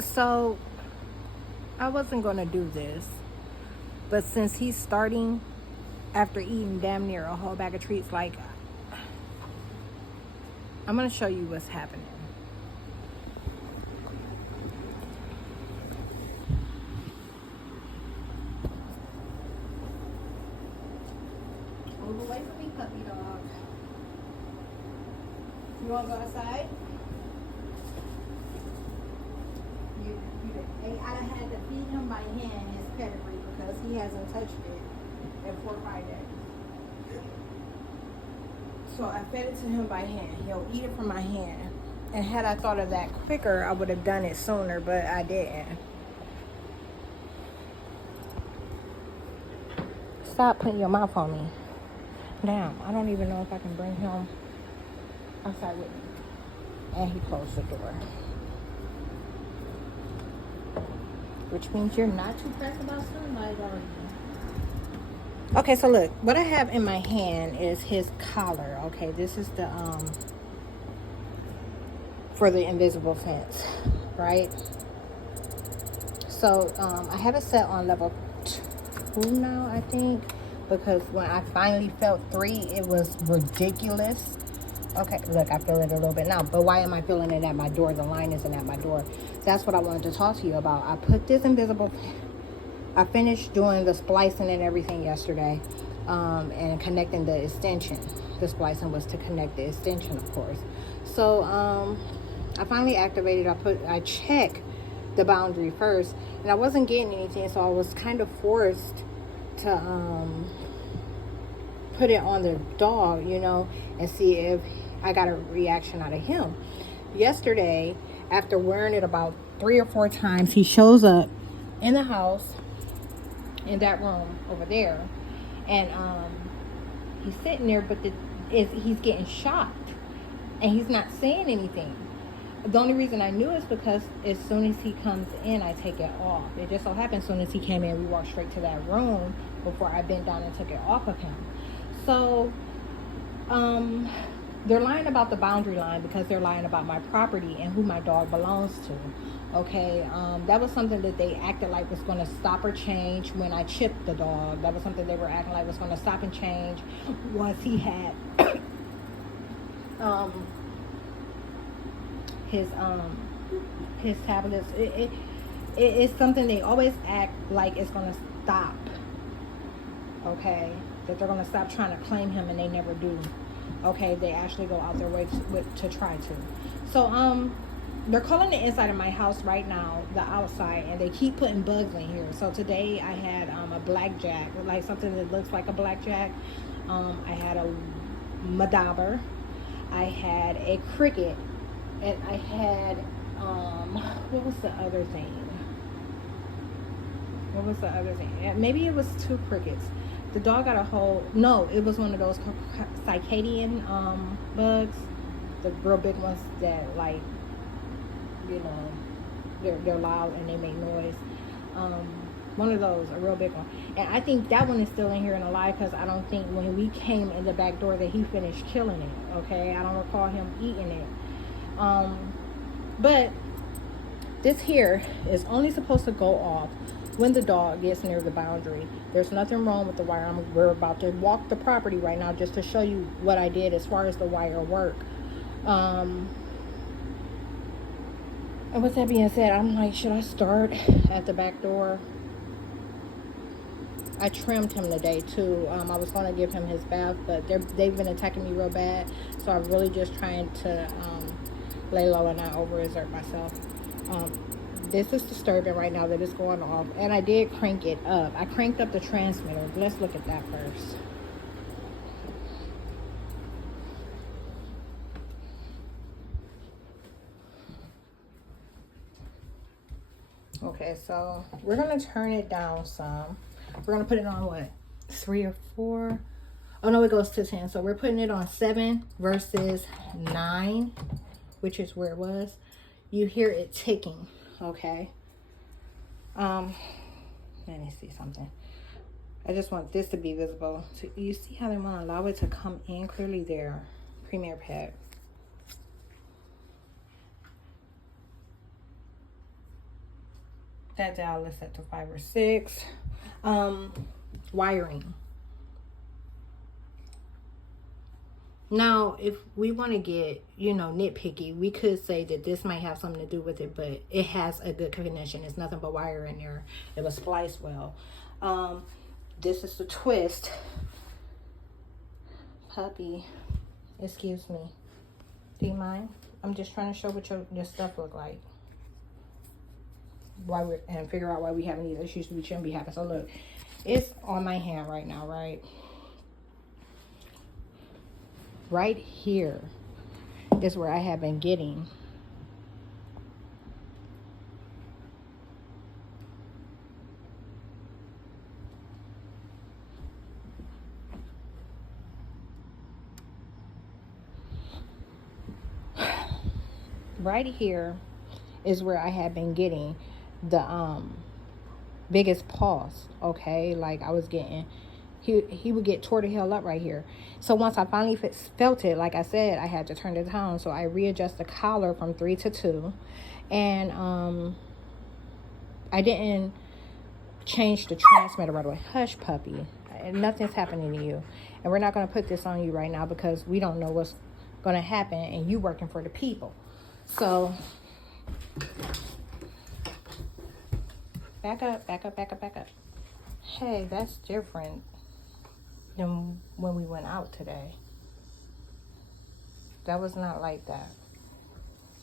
So I wasn't gonna do this, but since he's starting after eating damn near a whole bag of treats, like, I'm gonna show you what's happening. Move away from me, puppy dog. You wanna go outside? I had to feed him by hand his pedigree because he hasn't touched it in 4 or 5 days. So I fed it to him by hand. He'll eat it from my hand. And had I thought of that quicker, I would have done it sooner, but I didn't. Stop putting your mouth on me. Damn, I don't even know if I can bring him outside with me. And he closed the door. Which means you're not too pressed about sunlight, are you? Okay, so look, what I have in my hand is his collar. Okay, this is the for the invisible fence, right? So I have it set on level 2 now, I think, because when I finally felt 3, it was ridiculous. Okay, look, I feel it a little bit now, but why am I feeling it at my door? The line isn't at my door. That's what I wanted to talk to you about. I put this invisible, I finished doing the splicing and everything yesterday, and connecting the extension. The splicing was to connect the extension, of course. So I finally activated. I checked the boundary first, and I wasn't getting anything, so I was kind of forced to put it on the dog, and see if I got a reaction out of him. Yesterday, after wearing it about 3 or 4 times, he shows up in the house, in that room over there, and he's sitting there, but he's getting shocked, and he's not saying anything. The only reason I knew is because as soon as he comes in, I take it off. It just so happened as soon as he came in, we walked straight to that room before I bent down and took it off of him. So they're lying about the boundary line because they're lying about my property and who my dog belongs to. Okay, that was something that they acted like was going to stop or change when I chipped the dog. That was something they were acting like was going to stop and change once he had his tablets. It's something they always act like it's going to stop. Okay, that they're going to stop trying to claim him, and they never do. Okay, they actually go out their way to try to. So they're calling the inside of my house right now the outside, and they keep putting bugs in here. So today I had a blackjack, like something that looks like a blackjack. I had a madaber, I had a cricket, and I had what was the other thing? Maybe it was 2 crickets. The dog got a whole, no, it was one of those circadian bugs, the real big ones that, like, they're loud and they make noise. One of those, a real big one. And I think that one is still in here and alive, because I don't think when we came in the back door that he finished killing it. Okay, I don't recall him eating it. But this here is only supposed to go off when the dog gets near the boundary. There's nothing wrong with the wire. We're about to walk the property right now just to show you what I did as far as the wire work. And with that being said, I'm like, should I start at the back door? I trimmed him today too. I was going to give him his bath, but they've been attacking me real bad, so I'm really just trying to lay low and not overexert myself. This is disturbing right now that it's going off, and I did crank it up. I cranked up the transmitter. Let's look at that first. Okay, so we're gonna turn it down some. We're gonna put it on what, 3 or 4? Oh no, it goes to 10. So we're putting it on 7 versus 9, which is where it was. You hear it ticking. Okay. Let me see something. I just want this to be visible. So you see how they want to allow it to come in clearly there. Premier Pet. That dial is set to 5 or 6. Wiring. Now, if we want to get, nitpicky, we could say that this might have something to do with it, but it has a good connection. It's nothing but wire in there. It was spliced well. This is the twist. Puppy, excuse me. Do you mind? I'm just trying to show what your stuff look like. And figure out why we having these issues we shouldn't be having. So look, it's on my hand right now, right? Right here is where I have been getting right here is where I have been getting the biggest pause. Okay, like I was getting, he would get tore the hell up right here. So once I finally felt it, like I said, I had to turn it down. So I readjust the collar from 3 to 2, and I didn't change the transmitter right away. Hush, puppy. Nothing's happening to you, and we're not going to put this on you right now because we don't know what's going to happen, and you working for the people. So back up. Hey, that's different than when we went out today. That was not like that.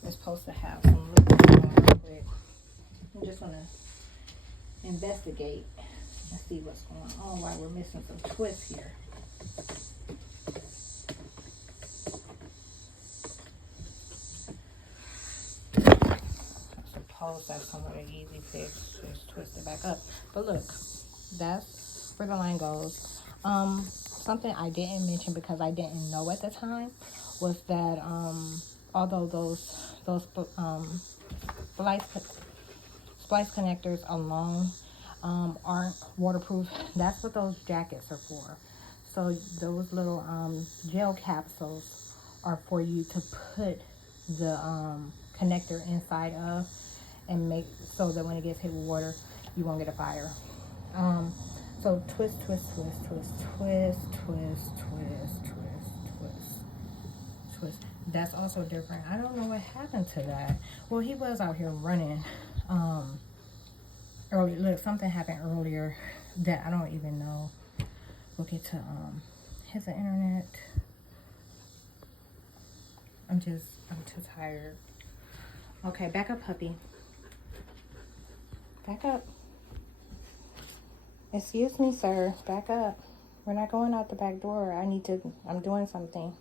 It's supposed to have some liquid going real quick. I'm just gonna investigate and see what's going on, why we're missing some twists here. That's somewhat an easy fix. Just twist it back up. But look, that's where the line goes. Something I didn't mention because I didn't know at the time was that although those splice connectors alone aren't waterproof, that's what those jackets are for. So those little gel capsules are for you to put the connector inside of, and make so that when it gets hit with water, you won't get a fire. So twist. That's also different. I don't know what happened to that. Well, he was out here running early. Look, something happened earlier that I don't even know. We'll get to his internet. I'm too tired. Okay, back up, puppy. Back up. Excuse me, sir. Back up. We're not going out the back door. I'm doing something.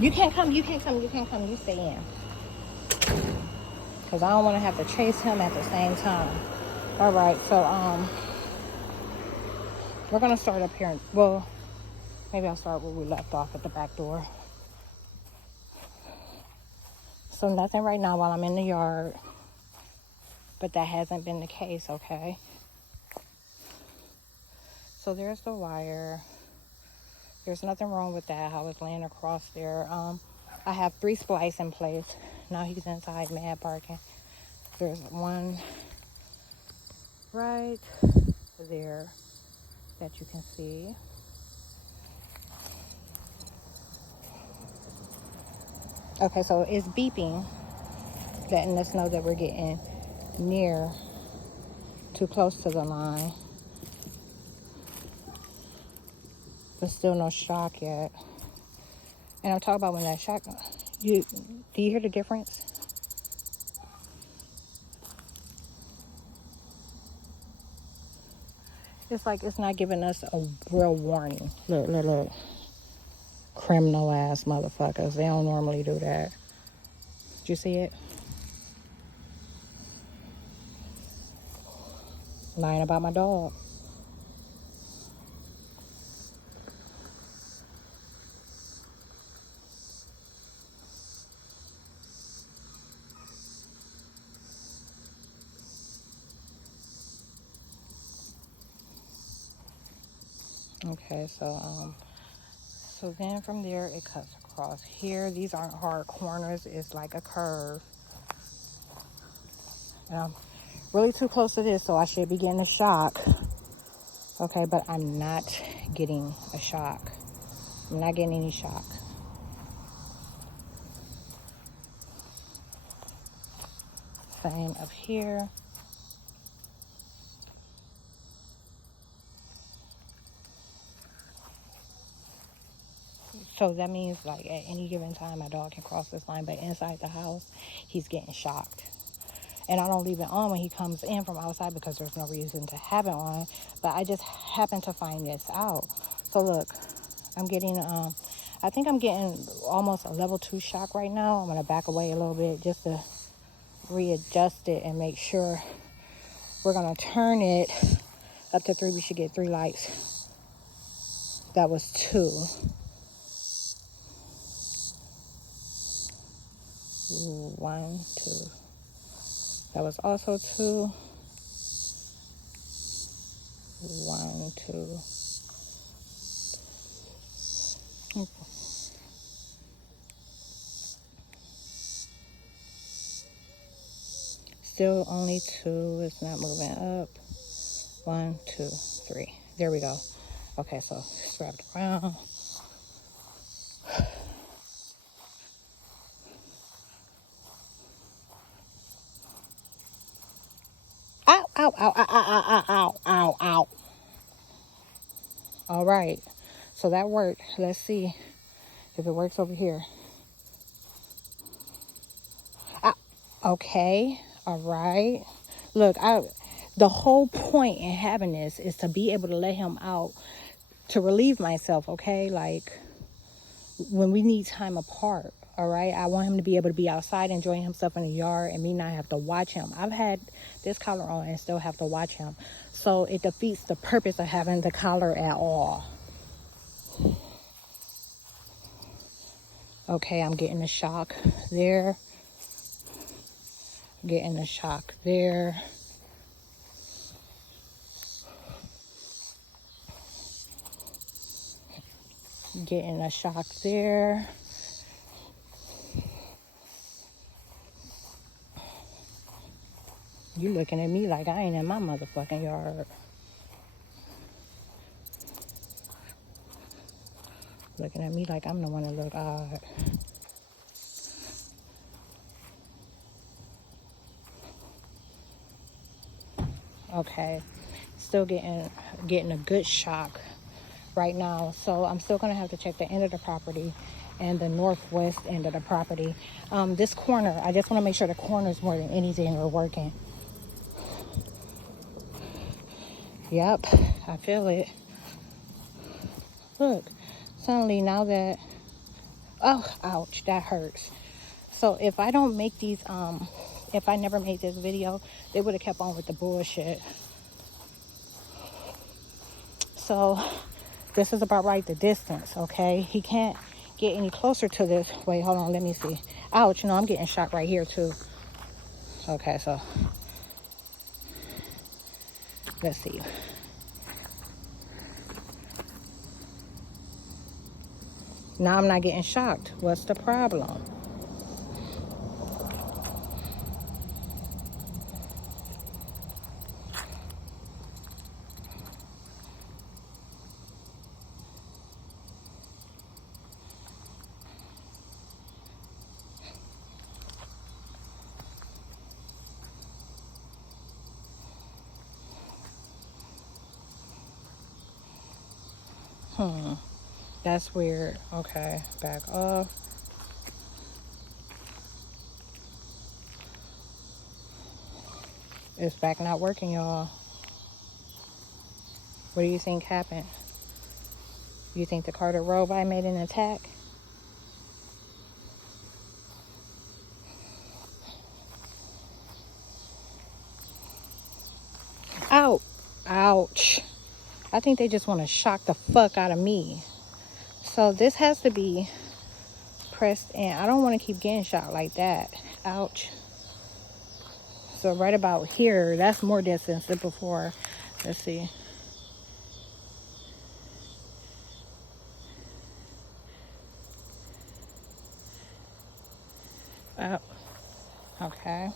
You can't come. You stay in. Because I don't want to have to chase him at the same time. All right, so we're going to start up here. Well, maybe I'll start where we left off at the back door. So nothing right now while I'm in the yard. But that hasn't been the case, okay? So there's the wire. There's nothing wrong with that. I was laying across there. I have 3 splice in place. Now he's inside mad barking. There's one right there that you can see. Okay, so it's beeping, letting us know that we're getting too close to the line. But still no shock yet. And I'm talking about when that shock, do you hear the difference? It's like it's not giving us a real warning. Look. Criminal ass motherfuckers. They don't normally do that. Did you see it? Lying about my dog. Okay, so then from there it cuts across here. These aren't hard corners, it's like a curve. And I'm really too close to this, so I should be getting a shock. Okay, but I'm not getting a shock. I'm not getting any shock. Same up here. So that means like at any given time my dog can cross this line, but inside the house he's getting shocked. And I don't leave it on when he comes in from outside because there's no reason to have it on, but I just happen to find this out. So look, I'm getting I think I'm getting almost a level 2 shock right now. I'm gonna back away a little bit just to readjust it and make sure. We're gonna turn it up to 3. We should get 3 lights. That was 2. 1, 2. That was also 2. 1, 2. Still only 2. It's not moving up. 1, 2, 3. There we go. Okay, so it's wrapped around. Ow, ow, ow, ow, ow, ow, ow, ow, ow. All right. So that worked. Let's see if it works over here. Ah, okay. All right. Look, the whole point in having this is to be able to let him out to relieve myself, okay? Like when we need time apart, all right? I want him to be able to be outside enjoying himself in the yard and me not have to watch him. I've had this collar on and still have to watch him. So it defeats the purpose of having the collar at all. Okay, I'm getting a shock there. Getting a shock there. Getting a shock there. You looking at me like I ain't in my motherfucking yard. Looking at me like I'm the one that look odd. Okay, still getting a good shock right now. So I'm still gonna have to check the end of the property and the northwest end of the property. This corner, I just want to make sure the corners more than anything are working. Yep, I feel it. Look, suddenly now that, oh, ouch, that hurts. So if I don't make these, if I never made this video, they would have kept on with the bullshit. So this is about right, the distance, okay? He can't get any closer to this. Wait, hold on, let me see. Ouch, no, I'm getting shot right here too. Okay, so let's see. Now I'm not getting shocked. What's the problem? That's weird. Okay, back off. It's back not working, y'all. What do you think happened? You think the Carter robot made an attack? Ouch. I think they just want to shock the fuck out of me. So this has to be pressed in. I don't want to keep getting shot like that. Ouch. So right about here, that's more distance than before. Let's see. Oh, okay.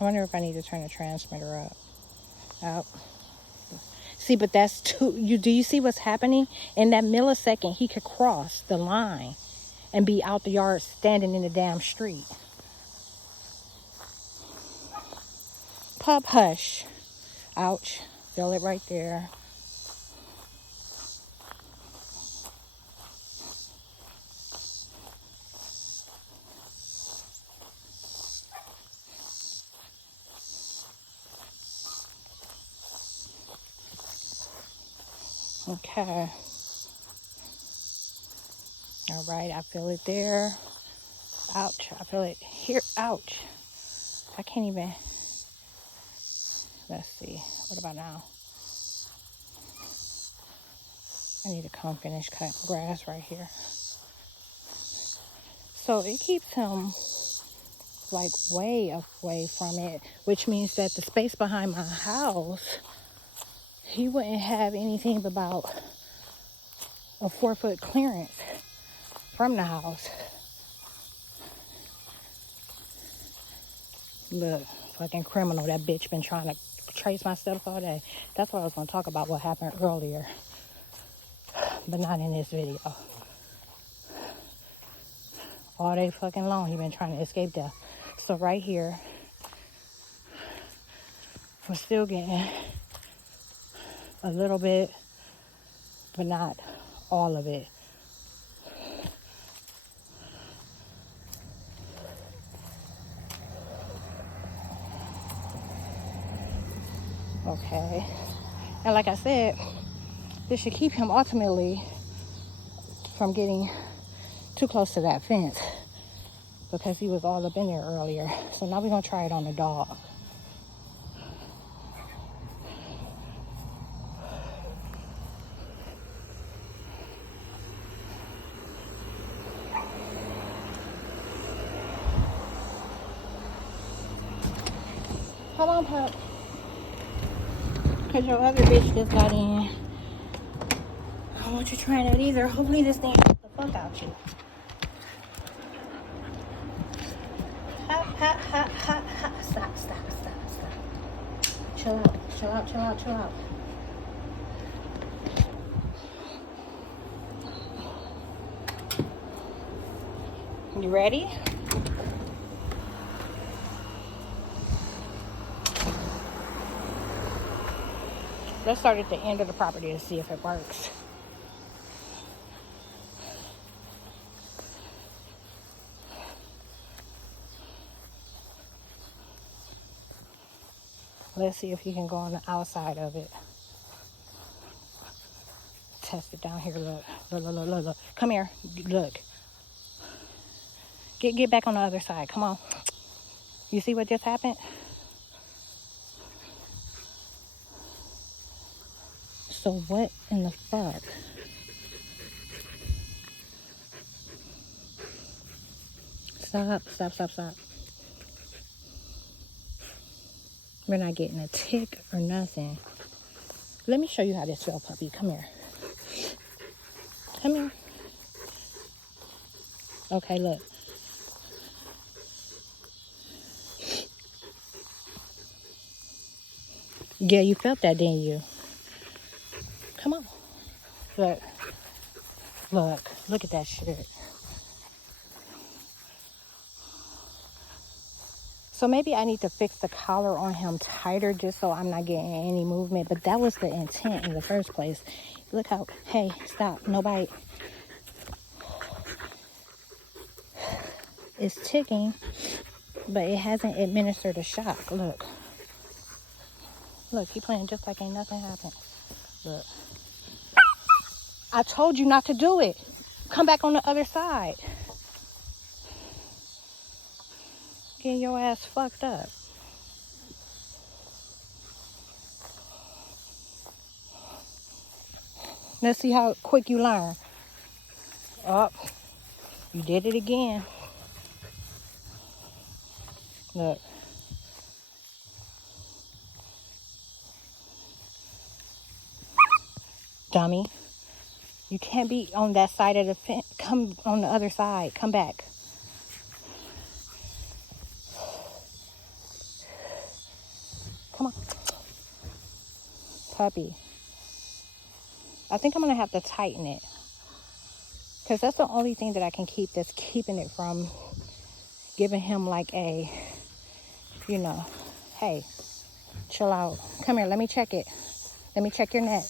I wonder if I need to turn the transmitter up. Out. See, but that's too. Do you see what's happening? In that millisecond, he could cross the line and be out the yard standing in the damn street. Pup, hush. Ouch. Feel it right there. Okay. All right, I feel it there. Ouch. I feel it here. Ouch. I can't even. Let's see. What about now? I need to come finish cutting grass right here. So it keeps him like way away from it, which means that the space behind my house, he wouldn't have anything but about a 4-foot clearance from the house. Look, fucking criminal. That bitch been trying to trace my steps all day. That's what I was going to talk about, what happened earlier, but not in this video. All day fucking long, he been trying to escape death. So right here, we're still getting a little bit, but not all of it. Okay. And like I said, this should keep him ultimately from getting too close to that fence, because he was all up in there earlier. So now we're going to try it on the dog. Come on, pup. Because your other bitch just got in. I don't want you trying that either. Hopefully this thing gets the fuck out you. Hot, hot, hot, hot, hot. Stop, stop, stop, stop. Chill out, chill out, chill out, chill out. You ready? Let's start at the end of the property to see if it works. Let's see if you can go on the outside of it. Test it down here. Look, look, look, look, look, look. Come here. Look. Get back on the other side. Come on. You see what just happened? So what in the fuck? Stop, stop, stop, stop. We're not getting a tick or nothing. Let me show you how this feels, puppy. Come here. Come here. Okay, look. Yeah, you felt that, didn't you? Come on. Look. Look. Look at that shit. So maybe I need to fix the collar on him tighter just so I'm not getting any movement. But that was the intent in the first place. Look how, hey, stop, no bite. It's ticking. But it hasn't administered a shock. Look. Look, he playing just like ain't nothing happened. Look. I told you not to do it. Come back on the other side. Getting your ass fucked up. Let's see how quick you learn. Oh, you did it again. Look. Dummy. You can't be on that side of the fence. Come on the other side. Come back. Come on. Puppy. I think I'm going to have to tighten it. Because that's the only thing that I can keep that's keeping it from giving him like a, you know, hey, chill out. Come here. Let me check it. Let me check your neck.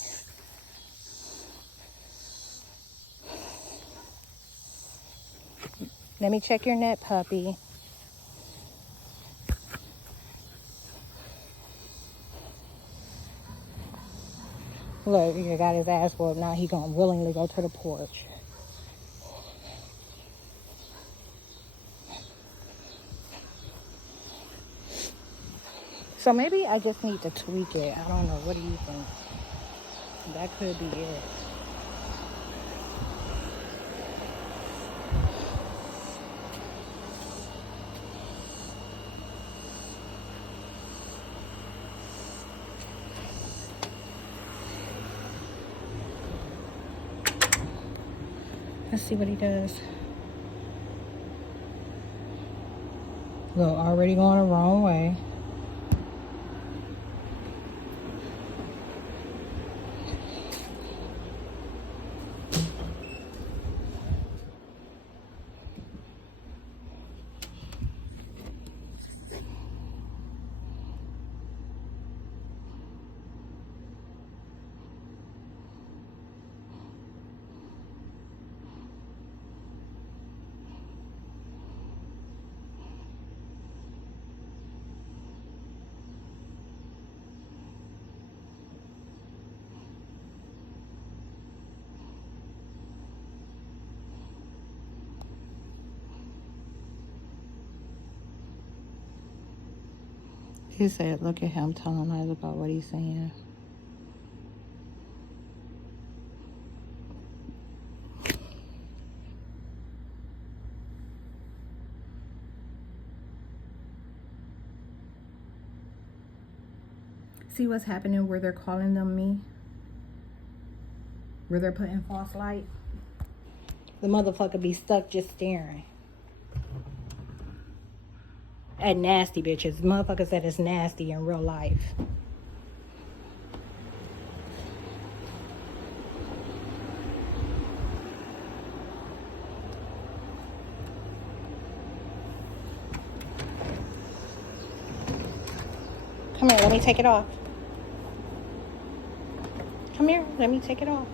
Let me check your neck, puppy. Look, he got his ass whooped. Now he gonna willingly go to the porch. So maybe I just need to tweak it. I don't know. What do you think? That could be it. Let's see what he does. Look, already going the wrong way. He said, look at him telling us about what he's saying. See what's happening where they're calling them me? Where they're putting false light? The motherfucker be stuck just staring at nasty bitches. Motherfuckers that is nasty in real life. Come here, let me take it off. Come here, let me take it off.